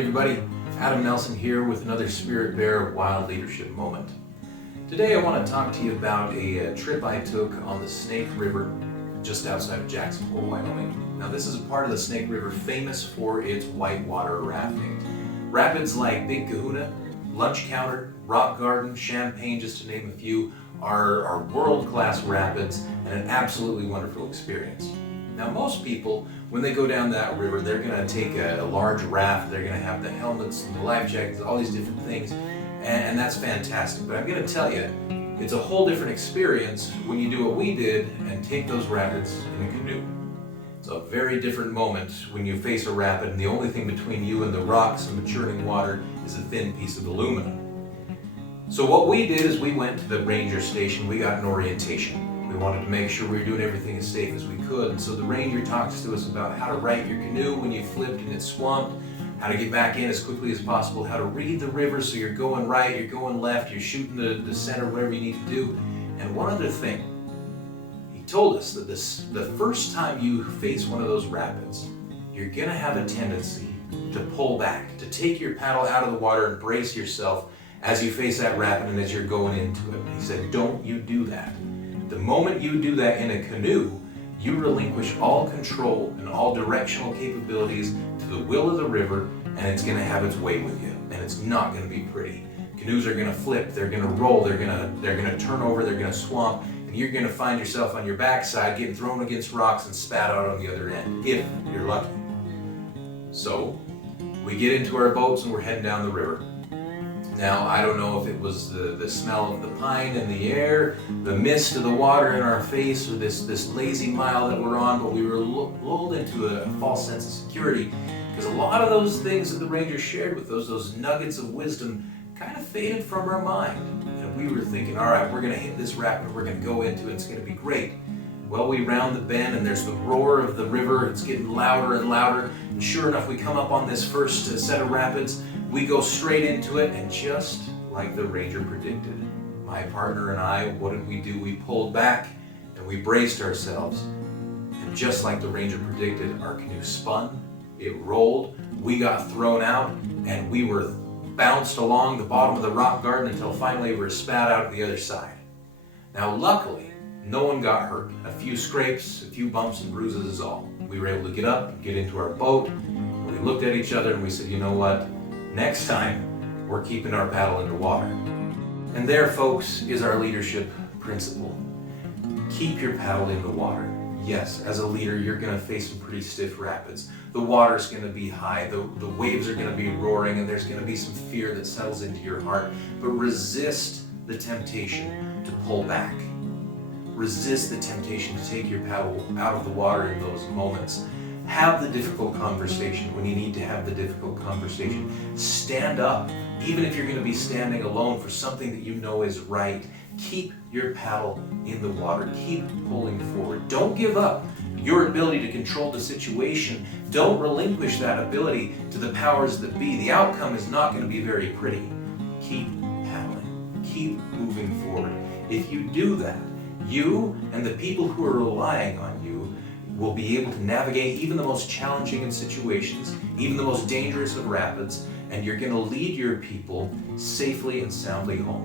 everybody, Adam Nelson here with another Spirit Bear Wild Leadership Moment. Today I want to talk to you about a trip I took on the Snake River just outside of Jacksonville, Wyoming. Now this is a part of the Snake River famous for its whitewater rafting. Rapids like Big Kahuna, Lunch Counter, Rock Garden, Champaign, just to name a few, are world-class rapids and an absolutely wonderful experience. Now most people, when they go down that river, they're going to take a large raft, they're going to have the helmets and the life jackets, all these different things, and that's fantastic. But I'm going to tell you, it's a whole different experience when you do what we did and take those rapids in a canoe. It's a very different moment when you face a rapid and the only thing between you and the rocks and the churning water is a thin piece of aluminum. So what we did is we went to the ranger station, we got an orientation. We wanted to make sure we were doing everything as safe as we could. And so the ranger talks to us about how to right your canoe when you flipped and it's swamped, how to get back in as quickly as possible, how to read the river so you're going right, you're going left, you're shooting the center, whatever you need to do. And one other thing, he told us that the first time you face one of those rapids, you're gonna have a tendency to pull back, to take your paddle out of the water and brace yourself as you face that rapid and as you're going into it. He said, don't you do that. The moment you do that in a canoe, you relinquish all control and all directional capabilities to the will of the river, and it's going to have its way with you, and it's not going to be pretty. Canoes are going to flip, they're going to roll, they're going to turn over, they're going to swamp, and you're going to find yourself on your backside getting thrown against rocks and spat out on the other end, if you're lucky. So, we get into our boats and we're heading down the river. Now, I don't know if it was the smell of the pine in the air, the mist of the water in our face, or this lazy mile that we're on, but we were lulled into a false sense of security because a lot of those things that the ranger shared with us, those nuggets of wisdom, kind of faded from our mind. And we were thinking, all right, we're going to hit this rapid, we're going to go into it, it's going to be great. Well, we round the bend and there's the roar of the river, it's getting louder and louder, and sure enough, we come up on this first set of rapids. We go straight into it, and just like the ranger predicted, my partner and I, what did we do? We pulled back and we braced ourselves. And just like the ranger predicted, our canoe spun, it rolled, we got thrown out, and we were bounced along the bottom of the rock garden until finally we were spat out to the other side. Now luckily, no one got hurt. A few scrapes, a few bumps and bruises is all. We were able to get up, get into our boat, and we looked at each other and we said, you know what? Next time, we're keeping our paddle in the water. And there, folks, is our leadership principle. Keep your paddle in the water. Yes, as a leader, you're going to face some pretty stiff rapids. The water's going to be high, the waves are going to be roaring, and there's going to be some fear that settles into your heart. But resist the temptation to pull back. Resist the temptation to take your paddle out of the water in those moments. Have the difficult conversation when you need to have the difficult conversation. Stand up, even if you're going to be standing alone for something that you know is right. Keep your paddle in the water. Keep pulling forward. Don't give up your ability to control the situation. Don't relinquish that ability to the powers that be. The outcome is not going to be very pretty. Keep paddling. Keep moving forward. If you do that, you and the people who are relying on you will be able to navigate even the most challenging of situations, even the most dangerous of rapids, and you're going to lead your people safely and soundly home.